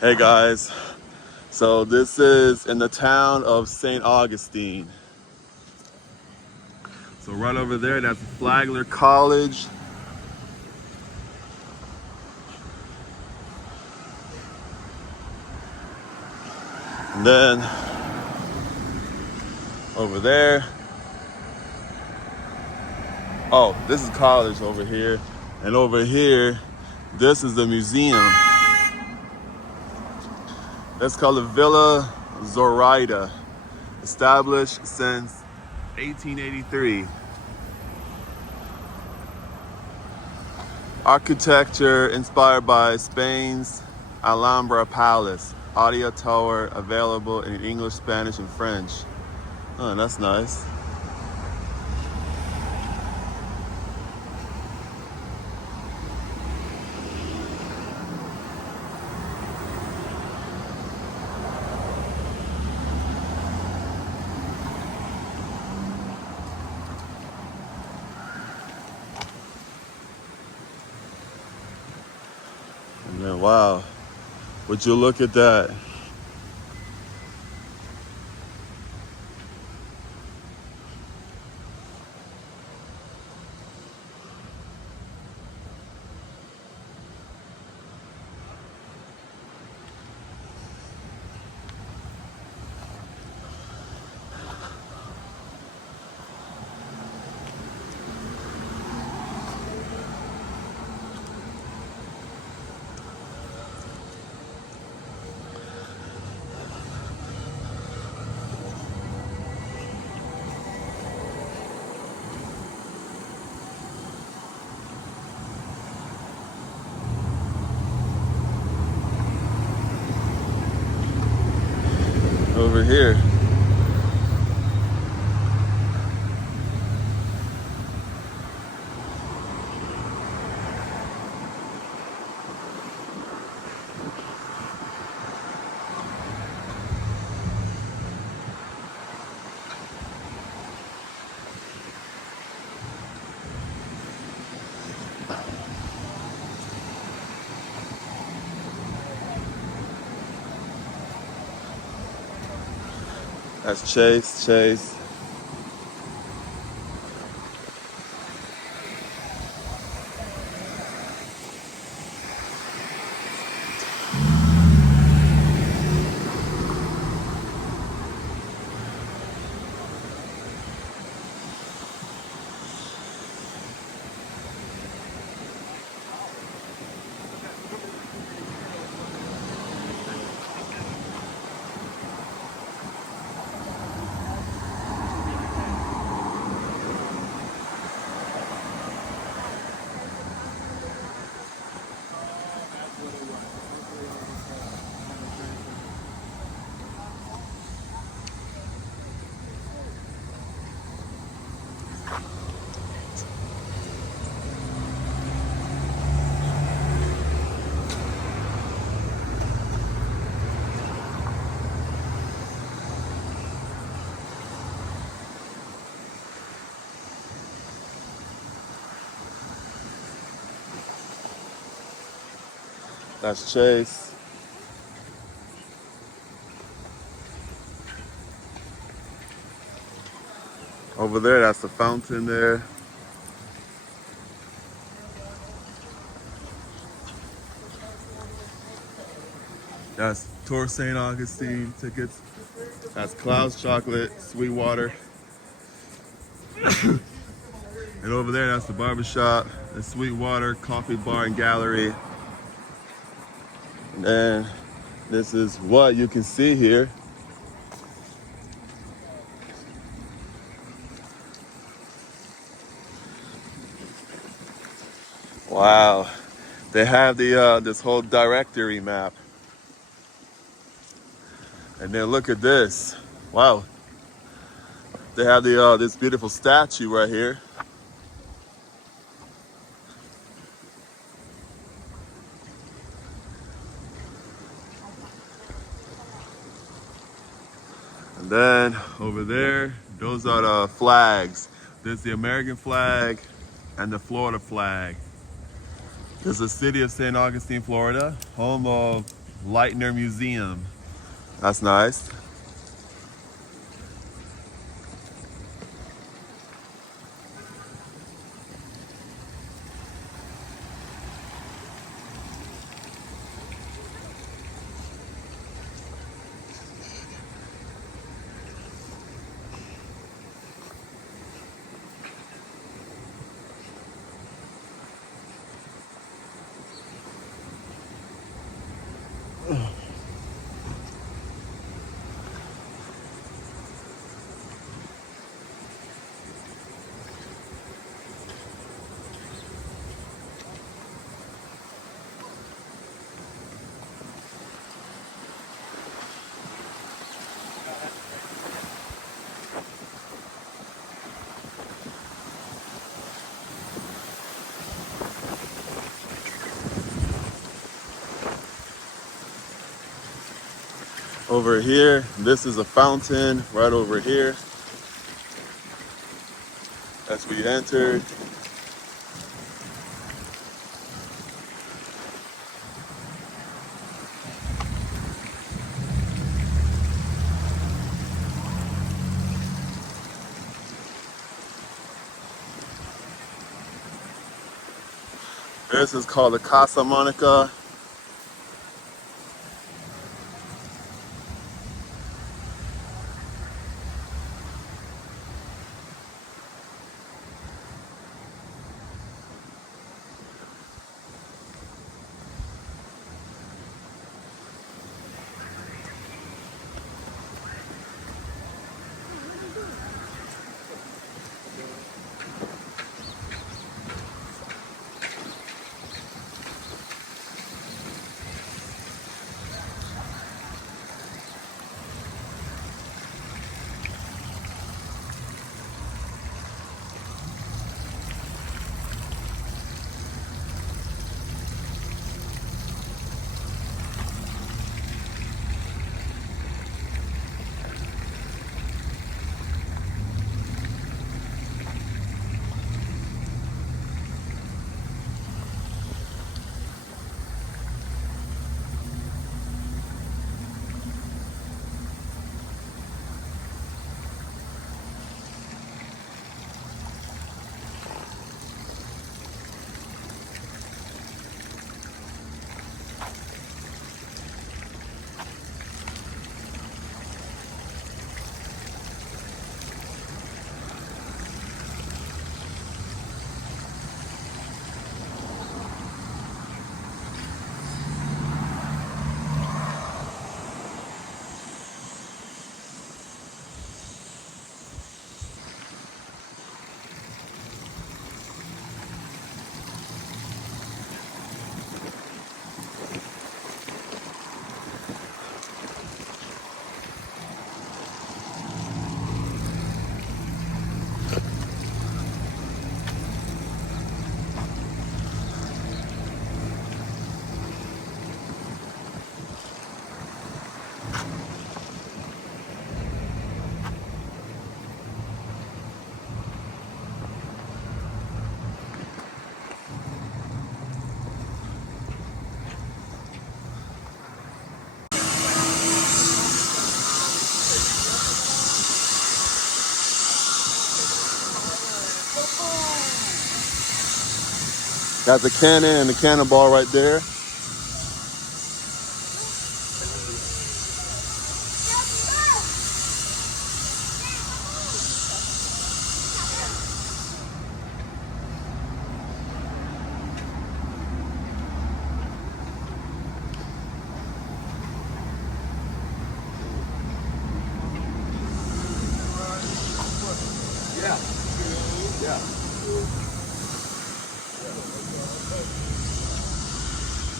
Hey guys, so this is in the town of St. Augustine. So right over there, that's Flagler College. And then over there, oh, this is college over here. And over here, this is the museum. It's called the Villa Zoraida, established since 1883. Architecture inspired by Spain's Alhambra Palace. Audio tower available in English, Spanish, and French. Oh, that's nice. And then, wow, would you look at that? Over here. That's Chase. That's Chase. Over there, that's the fountain there. That's Tour St. Augustine tickets. That's Clouds Chocolate, Sweetwater. And over there, that's the barbershop, the Sweetwater Coffee Bar and Gallery. And then this is what you can see here. Wow, they have the this whole directory map. And then look at this. Wow, they have the this beautiful statue right here. And then over there, those are the flags. There's the American flag and the Florida flag. There's the city of St. Augustine, Florida, home of Lightner Museum. That's nice. Over here, this is a fountain right over here. As we entered. This is called the Casa Monica. Got the cannon and the cannonball right there.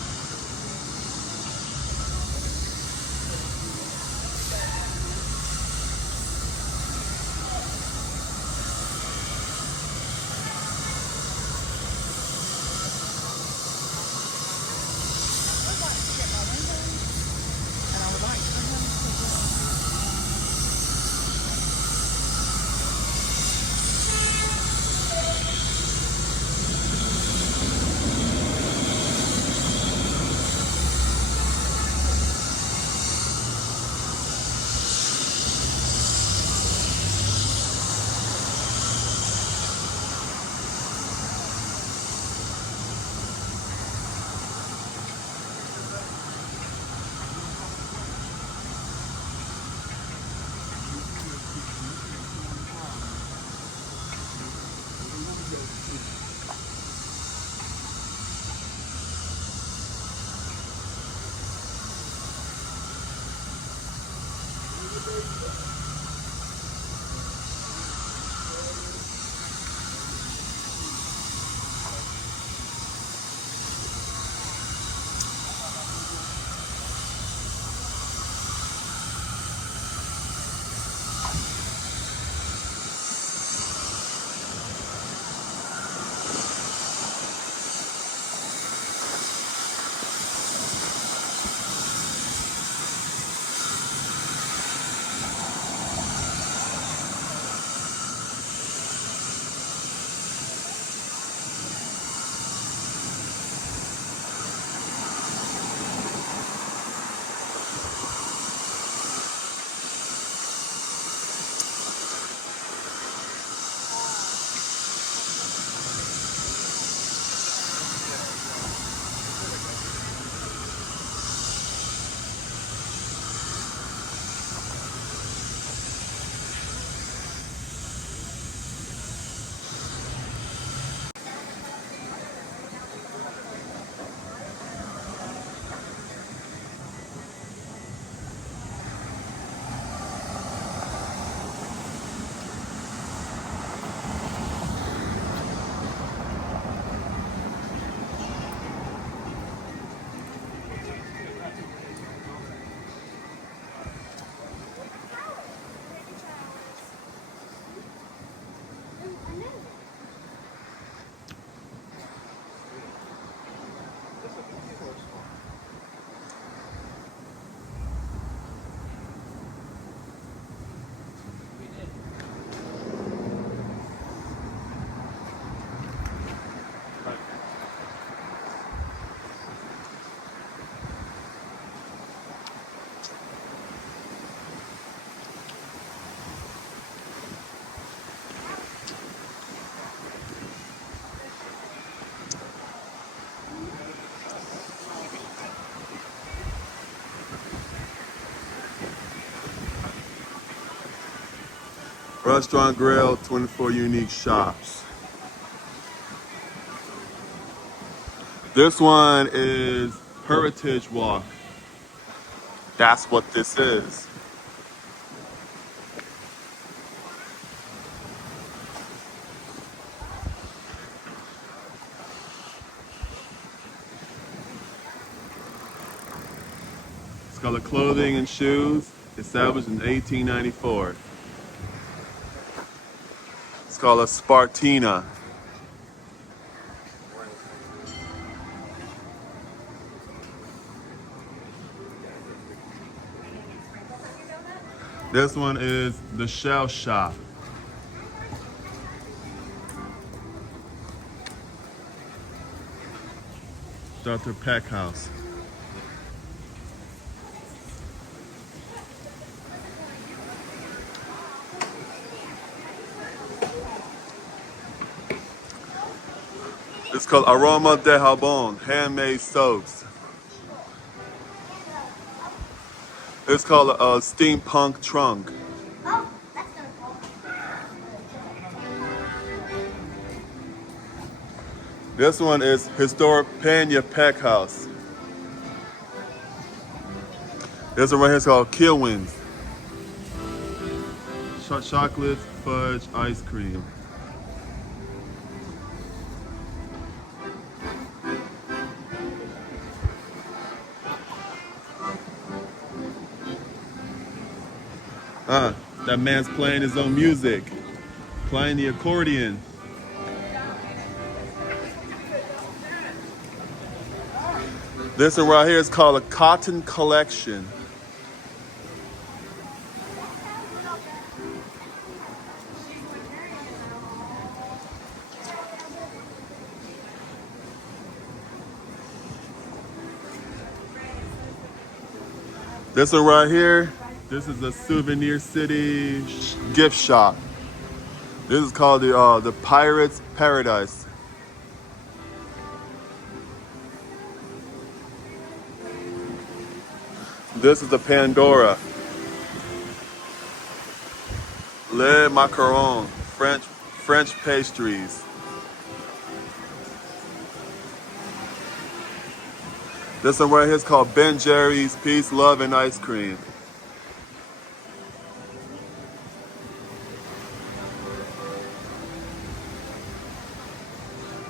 Restaurant Grill, 24 unique shops. This one is Heritage Walk. That's what this is. It's called Clothing and Shoes, established in 1894. It's called a Spartina. This one is the Shell Shop. Dr. Peck House. It's called Aroma de Jabon, handmade soaps. It's called a steampunk trunk. This one is Historic Pena Peck House. This one right here is called Kilwins. Chocolate fudge ice cream. That man's playing his own music, playing the accordion. This one right here is called a cotton collection. This one right here, this is a Souvenir City gift shop. This is called the Pirate's Paradise. This is the Pandora. Le Macaron, French pastries. This one right here is called Ben Jerry's Peace, Love, and Ice Cream.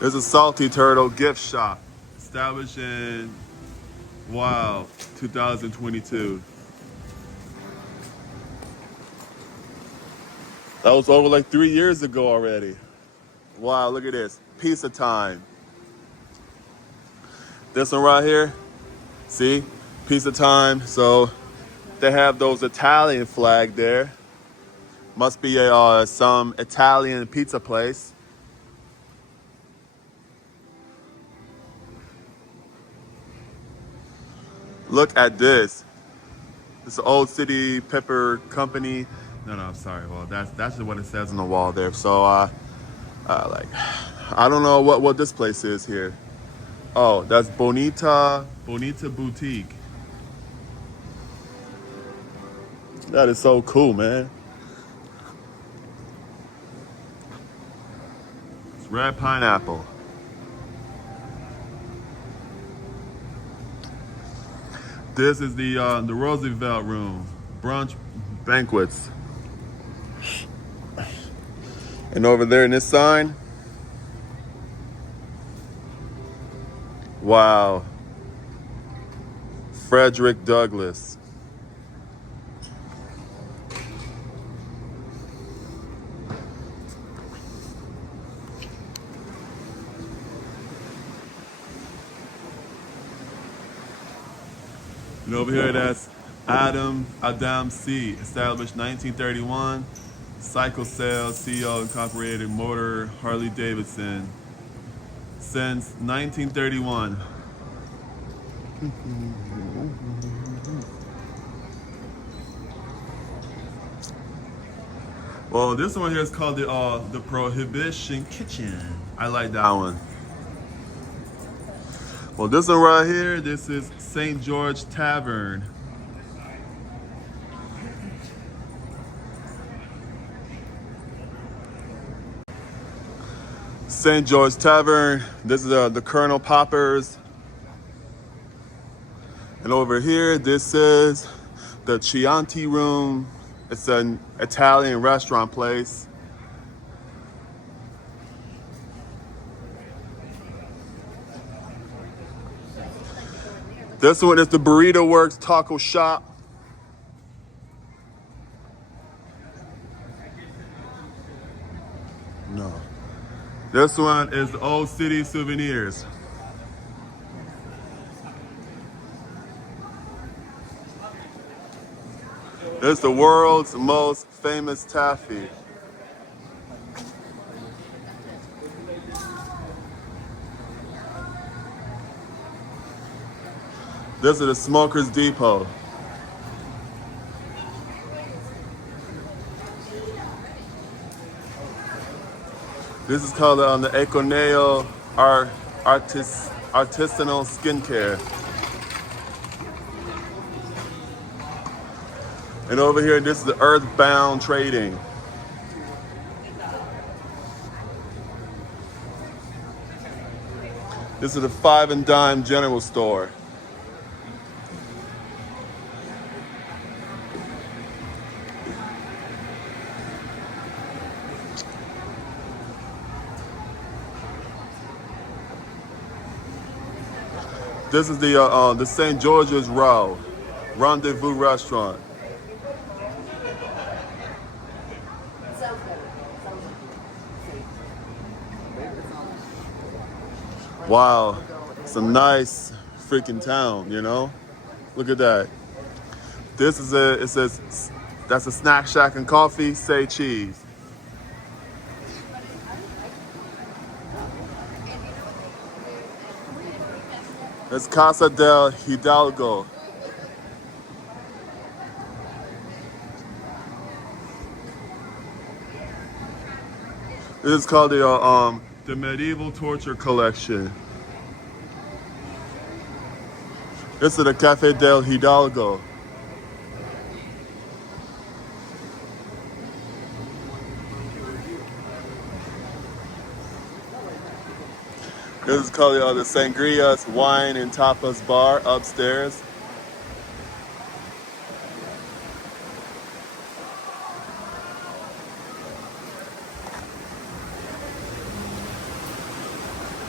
There's a Salty Turtle gift shop established in, wow, 2022. That was over like 3 years ago already. Wow, look at this. Pizza time. This one right here, see? Pizza time. So they have those Italian flag there. Must be some Italian pizza place. Look at this. It's the Old City Pepper Company. No, I'm sorry. Well, that's just what it says on the wall there. So, like, I don't know what this place is here. Oh, that's Bonita Boutique. That is so cool, man. It's red pineapple. This is the Roosevelt Room, brunch banquets. And over there in this sign, wow, Frederick Douglass. And over here, that's Adam C., established 1931. Cycle Sales, CEO, Incorporated, Motor, Harley Davidson. Since 1931. Well, this one here is called the Prohibition Kitchen. I like that one. Well, this one right here, this is St. George Tavern. St. George Tavern. This is the Colonel Poppers. And over here, this is the Chianti Room. It's an Italian restaurant place. This one is the Burrito Works Taco Shop. No. This one is the Old City Souvenirs. This is the world's most famous taffy. This is the Smoker's Depot. This is called the Econeo Artisanal Skincare. And over here, this is the Earthbound Trading. This is the Five and Dime General Store. This is the St. George's Row Rendezvous Restaurant. Wow, it's a nice freaking town, you know? Look at that. This is it says, that's a Snack Shack and Coffee, say cheese. It's Casa del Hidalgo. This is called the Medieval Torture Collection. This is the Cafe del Hidalgo. This is called the Sangria's Wine and Tapas Bar upstairs.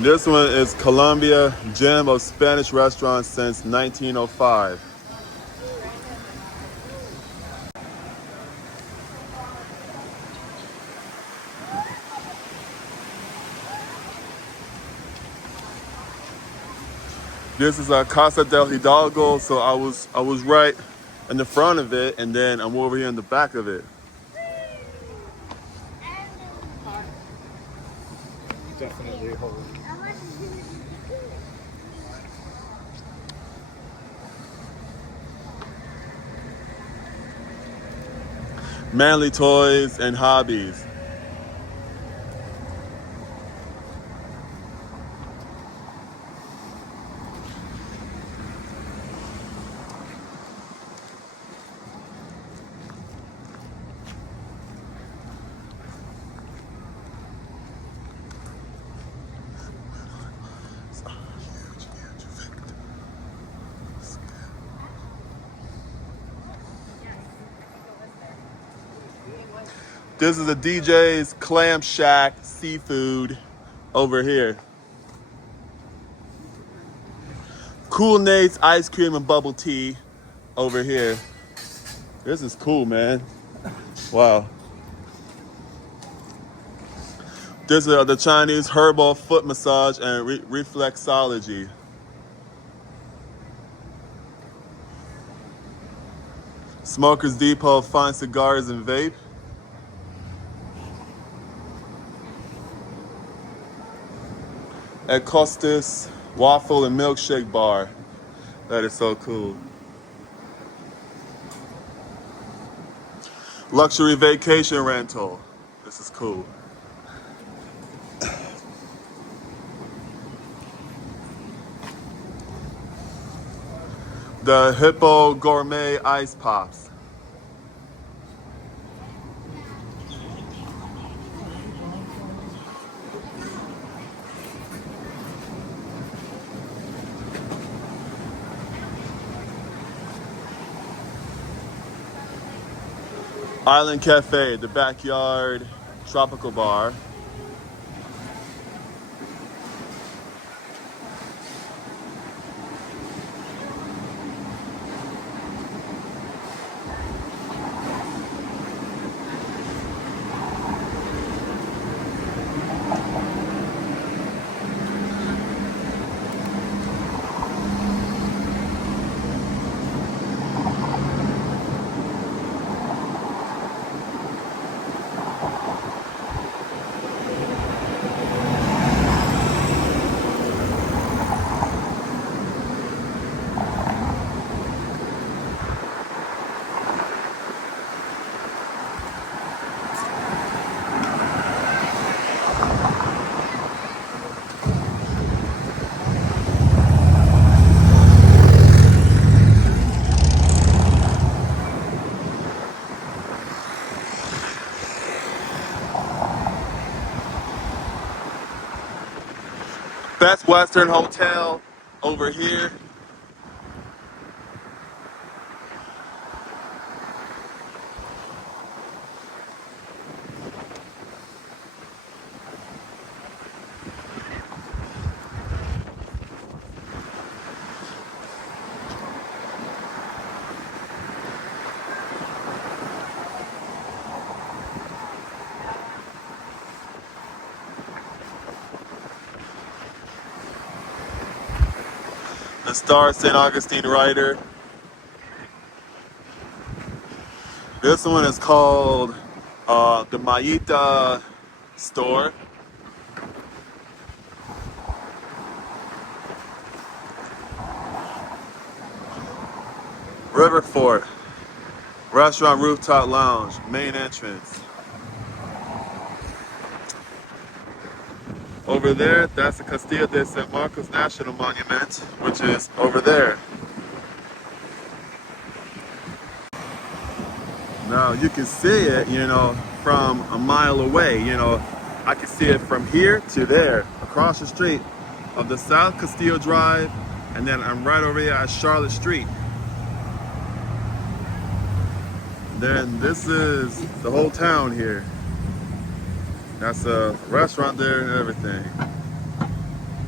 This one is Colombia, gem of Spanish restaurants since 1905. This is a Casa del Hidalgo, so I was right in the front of it, and then I'm over here in the back of it. Definitely hold. Manly toys and hobbies. This is a DJ's Clam Shack seafood over here. Cool Nate's ice cream and bubble tea over here. This is cool, man. Wow. This is the Chinese herbal foot massage and reflexology. Smokers Depot fine cigars and vape. At Costas waffle and milkshake bar. That is so cool. Luxury vacation rental. This is cool. The Hippo Gourmet Ice Pops. Island Cafe, the backyard tropical bar. Best Western Hotel over here. The Star St. Augustine Rider. This one is called the Mayita store. River Fort. Restaurant Rooftop Lounge. Main entrance. Over there, that's the Castillo de San Marcos National Monument, which is over there. Now you can see it, from a mile away. I can see it from here to there, across the street of the South Castillo Drive, and then I'm right over here at Charlotte Street. Then this is the whole town here. That's a restaurant there and everything.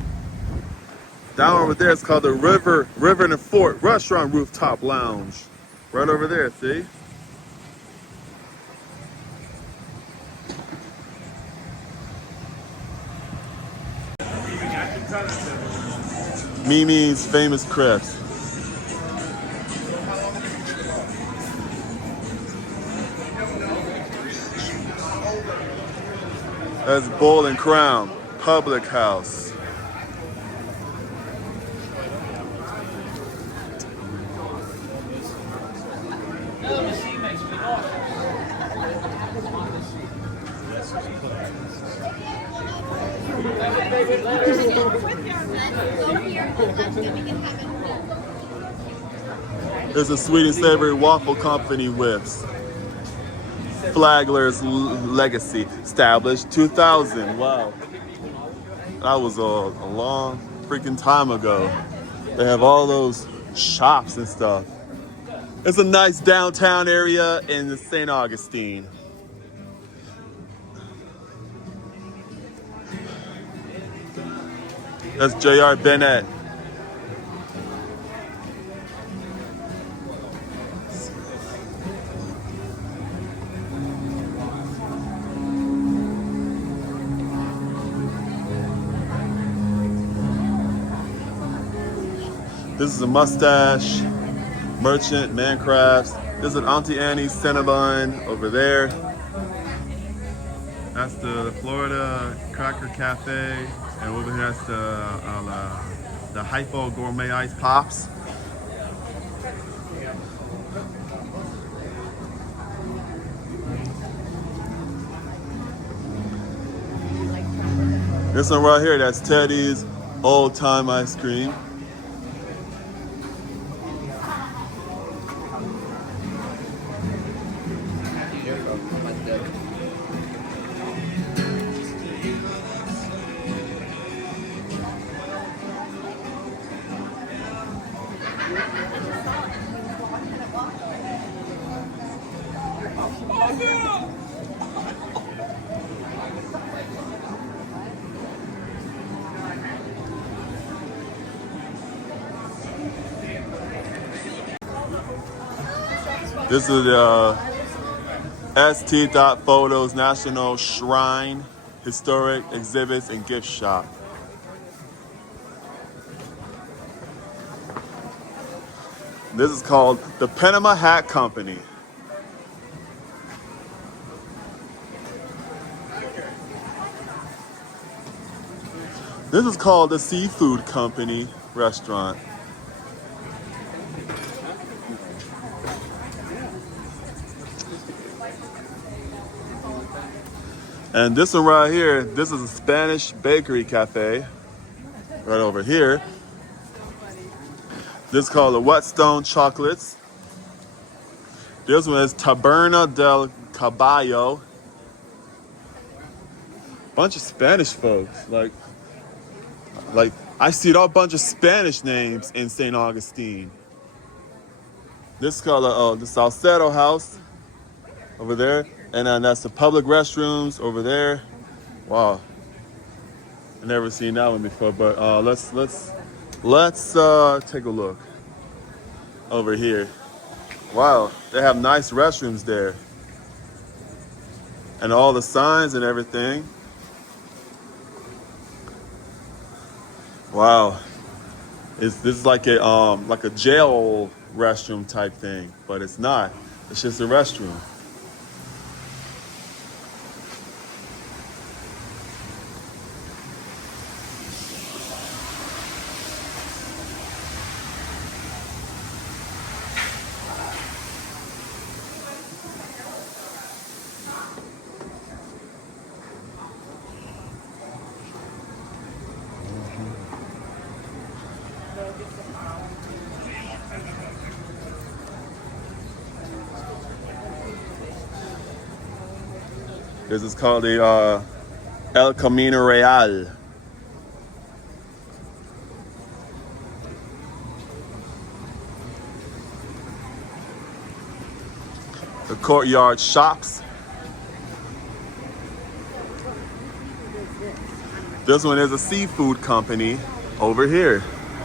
Down over there, it's called the River and Fort Restaurant Rooftop Lounge. Right over there, see? Mimi's Famous Crepes. That's Bull and Crown Public House. There's a sweet and savory waffle company whips. Flagler's Legacy, established 2000. Wow. That was a long freaking time ago. They have all those shops and stuff. It's a nice downtown area in St. Augustine. That's J.R. Bennett. This is a Mustache Merchant Man Crafts. This is Auntie Annie's Cinnabon over there. That's the Florida Cracker Cafe, and over here that's the Hypo Gourmet Ice Pops. This one right here, that's Teddy's Old Time Ice Cream. This is the ST Photos National Shrine Historic Exhibits and Gift Shop. This is called the Panama Hat Company. This is called the Seafood Company Restaurant. And this one right here, this is a Spanish bakery cafe. Right over here. This is called the Whetstone Chocolates. This one is Taberna del Caballo. Bunch of Spanish folks. Like I see a bunch of Spanish names in St. Augustine. This is called the Salcedo House over there. And then that's the public restrooms over there. Wow. I've never seen that one before, but let's take a look over here. Wow, they have nice restrooms there. And all the signs and everything. Wow. This is like a jail restroom type thing, but it's not. It's just a restroom. This is called the El Camino Real. The Courtyard Shops. This one is a seafood company over here.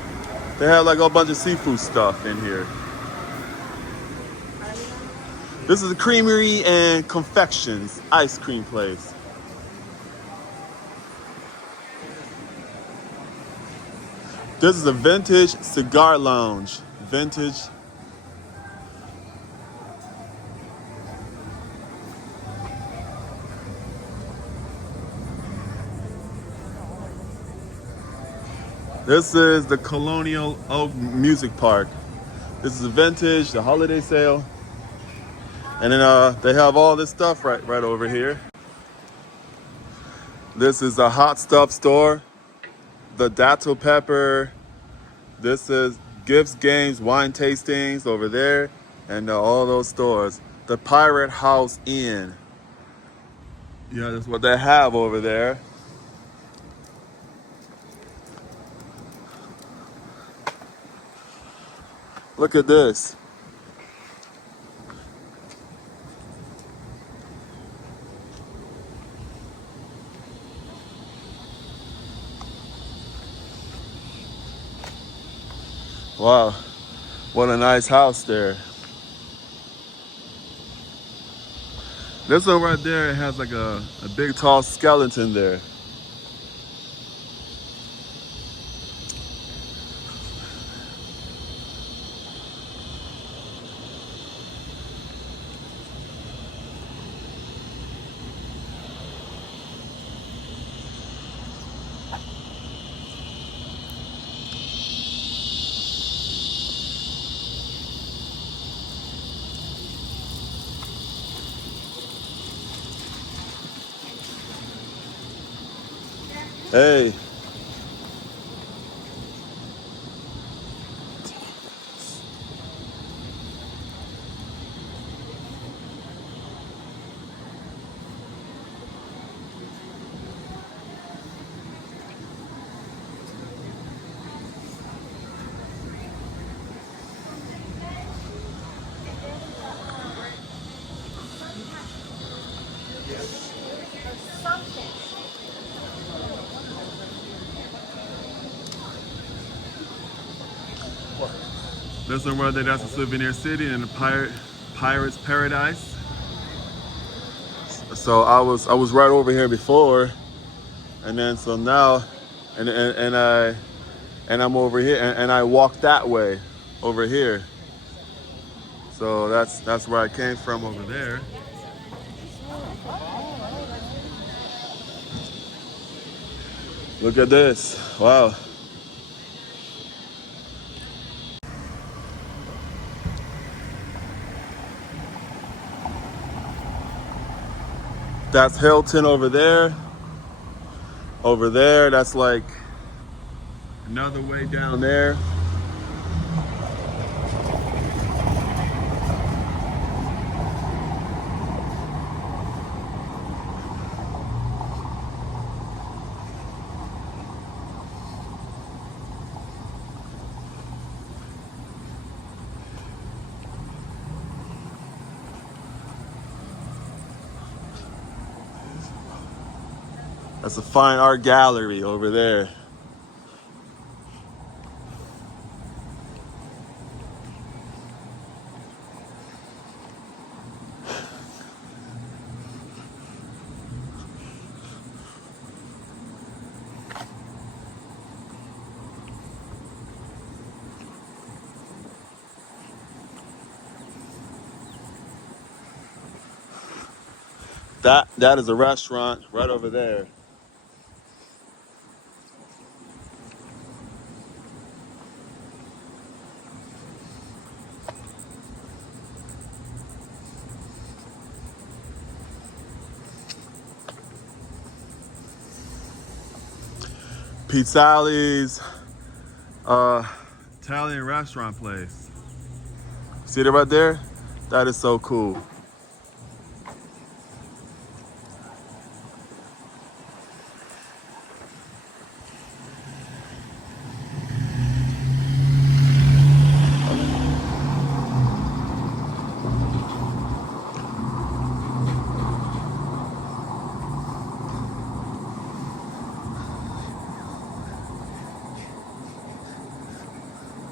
They have like a bunch of seafood stuff in here. This is a creamery and confections ice cream place. This is a vintage cigar lounge. Vintage. This is the Colonial Oak Music Park. This is a vintage, the holiday sale. And then they have all this stuff right over here. This is a hot stuff store. The Datto Pepper. This is gifts, games, wine tastings over there. And all those stores. The Pirate House Inn. Yeah, that's what they have over there. Look at this. Wow, what a nice house there. This one right there has like a big tall skeleton there. Hey, this one right there, that's a souvenir city and a pirate's paradise. So I was right over here before, and then so now, and I'm over here, and I walked that way, over here. So that's where I came from over there. Look at this, wow. That's Hilton over there. Over there, that's like another way down there. That's a fine art gallery over there. That is a restaurant right over there. Pizzali's Italian restaurant place. See that right there? That is so cool.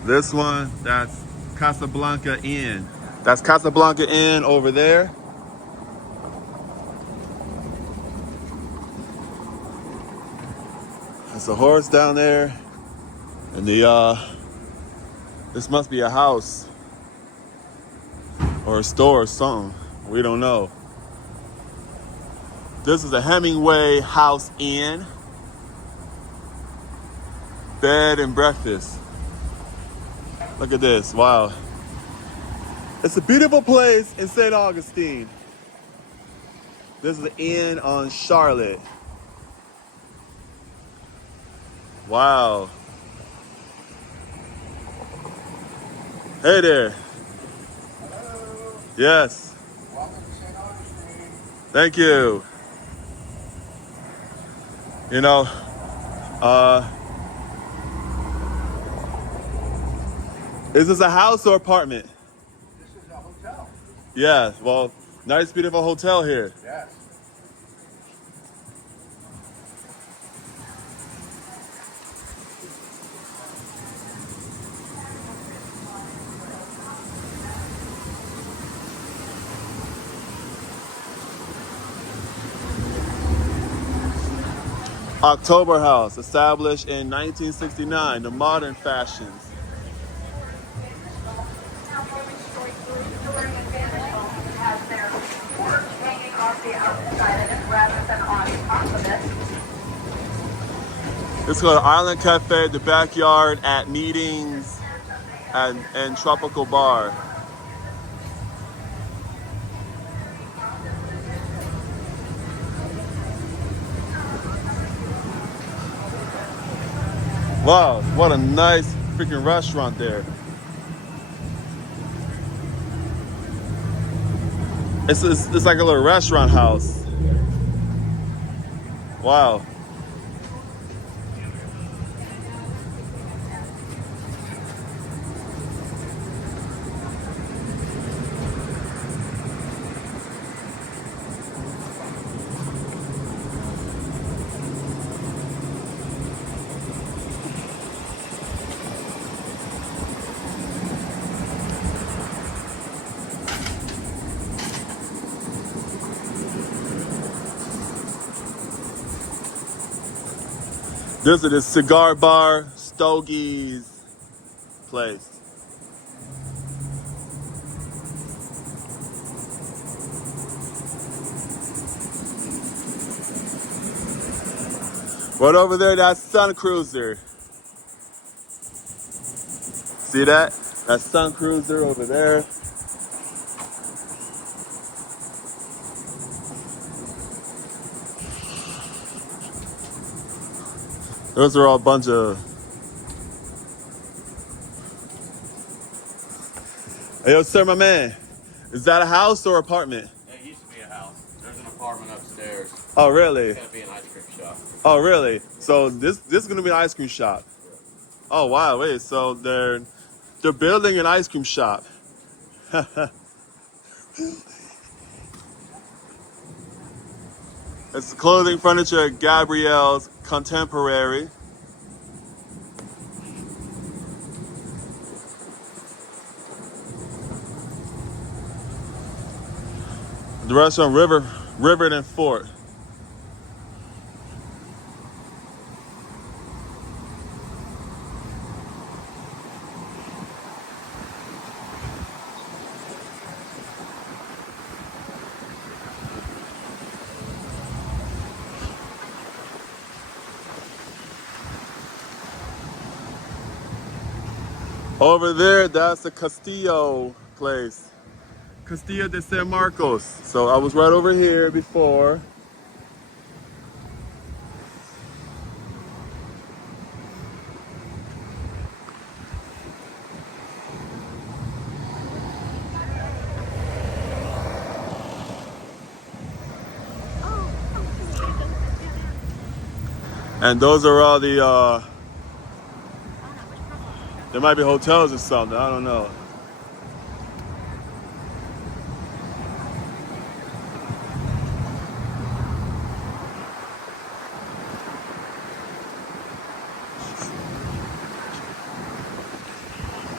This one, that's Casablanca Inn. That's Casablanca Inn over there. There's a horse down there. And this must be a house or a store or something. We don't know. This is a Hemingway House Inn. Bed and breakfast. Look at this, wow. It's a beautiful place in St. Augustine. This is an inn on Charlotte. Wow. Hey there. Hello. Yes. Welcome to St. Augustine. Thank you. You know, is this a house or apartment? This is a hotel. Yeah, well, nice, beautiful hotel here. Yes. October House, established in 1969, the modern fashions. Has their work hanging off the outside of it rather than on top of it. This is called Island Cafe, the backyard at meetings and tropical bar. Wow, what a nice freaking restaurant there. It's like a little restaurant house. Wow. This is the cigar bar, Stogie's place. Right over there, that's Sun Cruiser. See that? That's Sun Cruiser over there. Those are all a bunch of... Hey, yo, sir, my man. Is that a house or apartment? It used to be a house. There's an apartment upstairs. Oh, really? It's gonna be an ice cream shop. Oh, really? So this is gonna be an ice cream shop. Oh, wow. Wait. So they're building an ice cream shop. It's clothing, furniture, Gabrielle's Contemporary. The restaurant Riverton Fort. Over there, that's the Castillo place. Castillo de San Marcos. So I was right over here before. And those are all the, there might be hotels or something, I don't know.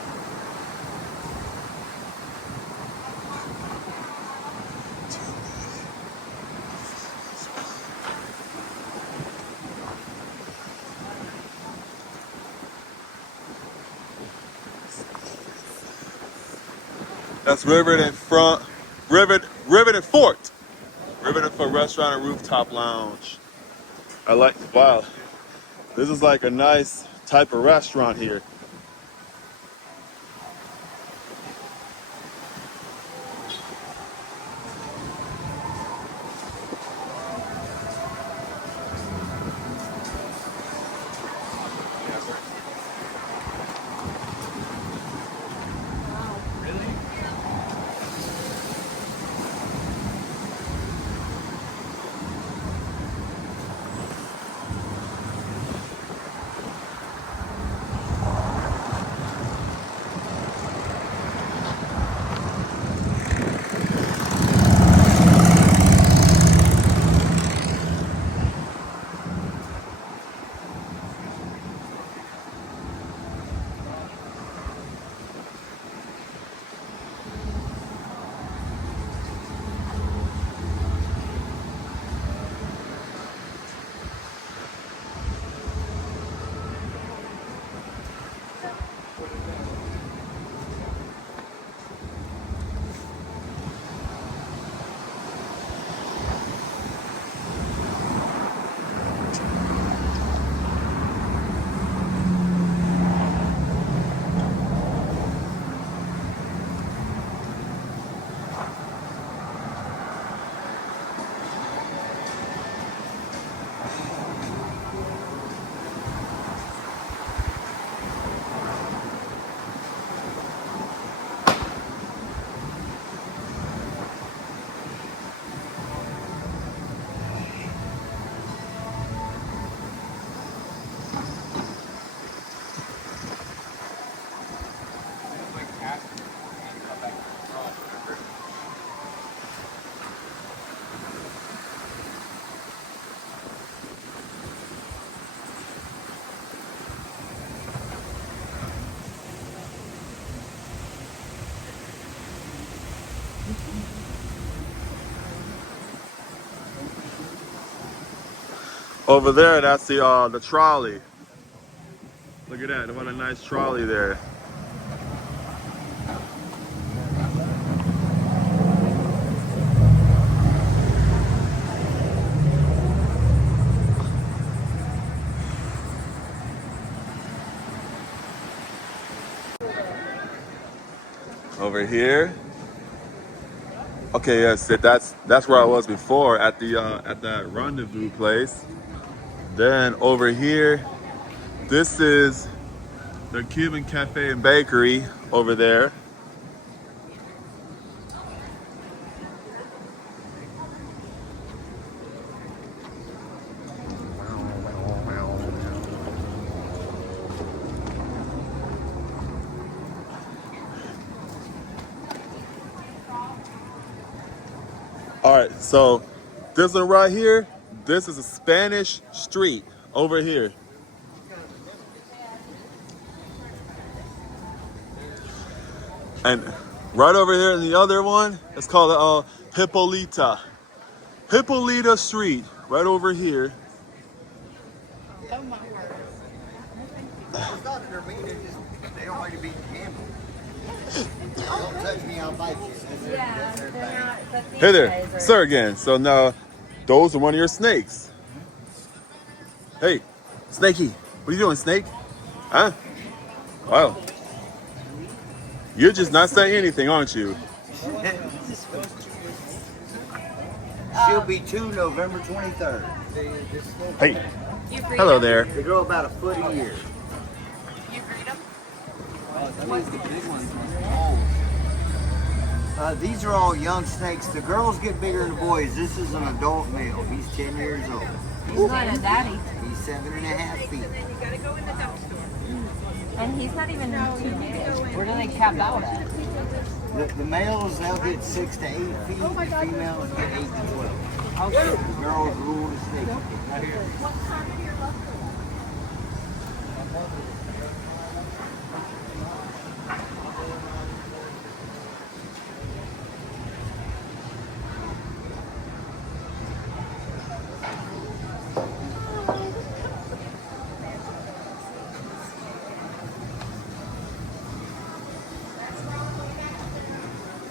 That's Riveted Fort Restaurant and Rooftop Lounge. I like, wow, this is like a nice type of restaurant here. Over there, that's the trolley. Look at that, what a nice trolley there. Over here. Okay, yes, that's where I was before at that rendezvous place. Then over here, this is the Cuban Cafe and Bakery over there. All right, so this one right here, this is a Spanish street over here. And right over here in the other one, it's called Hippolyta. Hippolyta Street, right over here. It's not that they're mean, it's just they don't like to be gambled. Don't touch me, I'll bite you. Yeah, they're not, but these Hey there, guys are. sir again. So now, those are one of your snakes. Hey, Snakey, what are you doing, Snake? Huh? Wow. You're just not saying anything, aren't you? She'll be 2 November 23rd. Hey, You breed hello them? there. They grow about a foot a year. You breed them? These are all young snakes. The girls get bigger than the boys. This is an adult male. He's 10 years old. He's not a daddy. He's 7.5 feet. And he's not even too big. Where do they cap out at? The males, they'll get 6 to 8 feet. The females get 8 to 12. The girls rule the snake.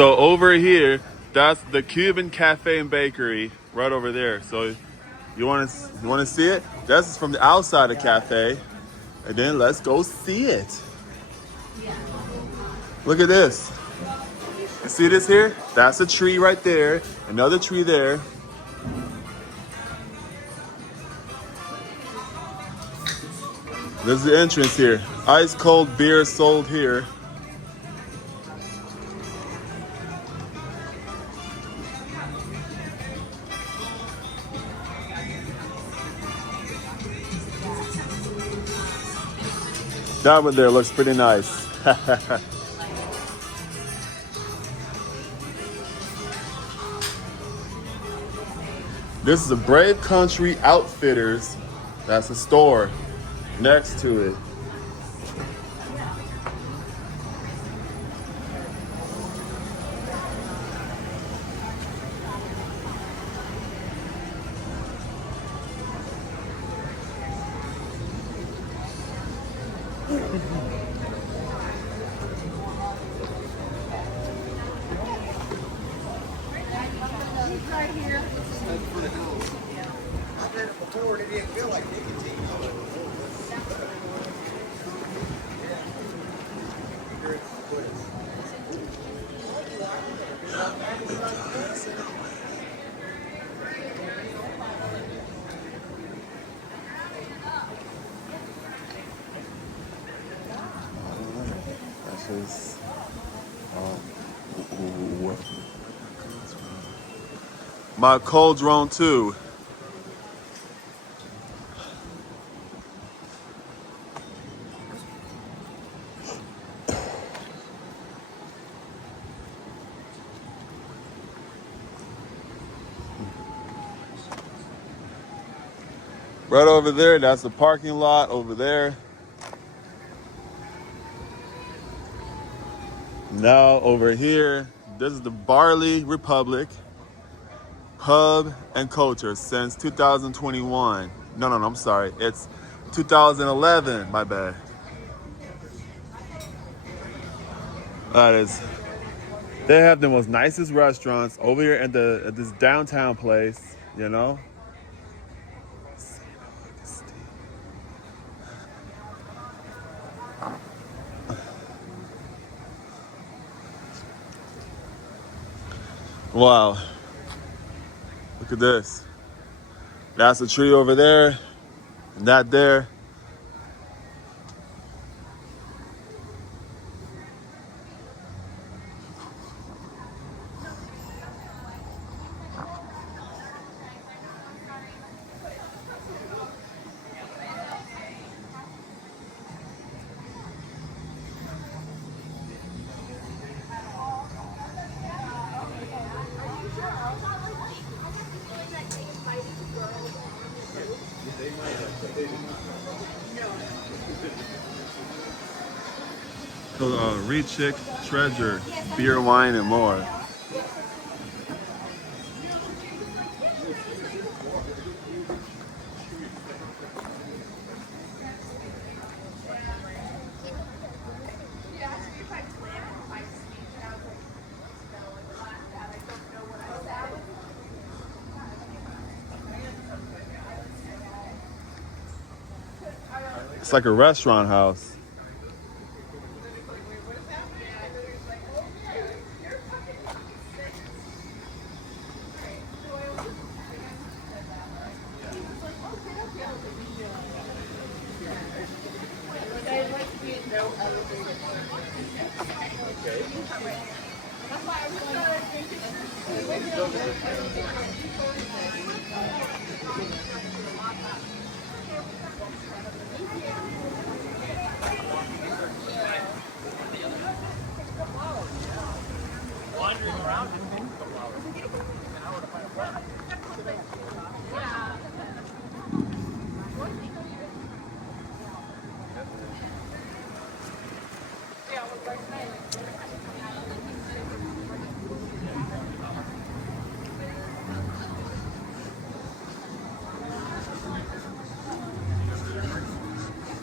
So over here, that's the Cuban Cafe and Bakery right over there. So you want to see it? That's from the outside of the cafe, and then let's go see it. Look at this. You see this here? That's a tree right there. Another tree there. This is the entrance here. Ice cold beer sold here. That one there looks pretty nice. This is a Brave Country Outfitters. That's a store next to it. Before it didn't feel like nicotine. That's just my cold drone too. Right over there, that's the parking lot over there. Now over here, this is the Barley Republic Pub and Culture since 2021. No, I'm sorry. It's 2011, my bad. That is, they have the most nicest restaurants over here at this downtown place, you know? Wow. Look at this. That's a tree over there, and that there. Reed Chick, Treasure, beer, wine, and more. It's like a restaurant house.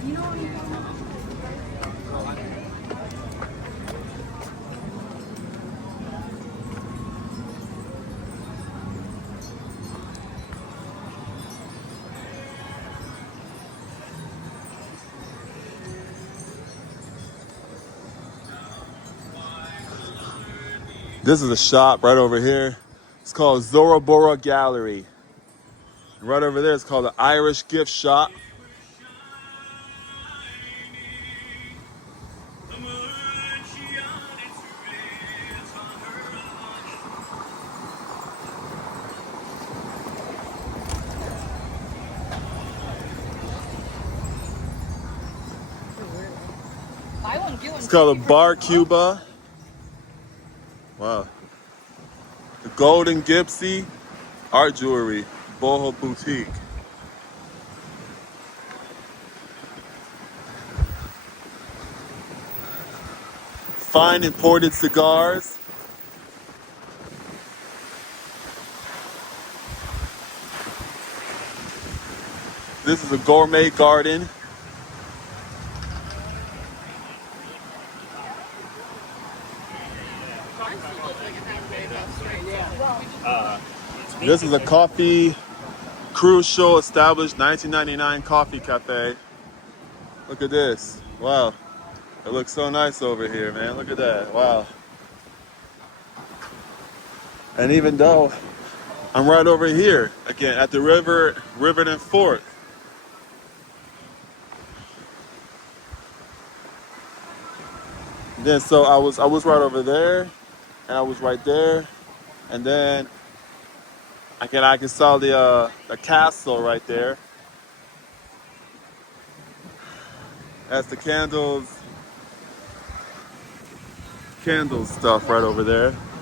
This is a shop right over here. It's called Zora Bora Gallery. And right over there, it's called the Irish Gift Shop. It's called a Bar Cuba. Wow. The Golden Gypsy Art Jewelry, Boho Boutique. Fine imported cigars. This is a gourmet garden. This is a coffee crucial established 1999 coffee cafe. Look at this. Wow. It looks so nice over here, man. Look at that. Wow. And even though I'm right over here again at the Riverton Fort. Then so I was right over there, and I was right there, and then I can saw the castle right there. That's the candles stuff right over there.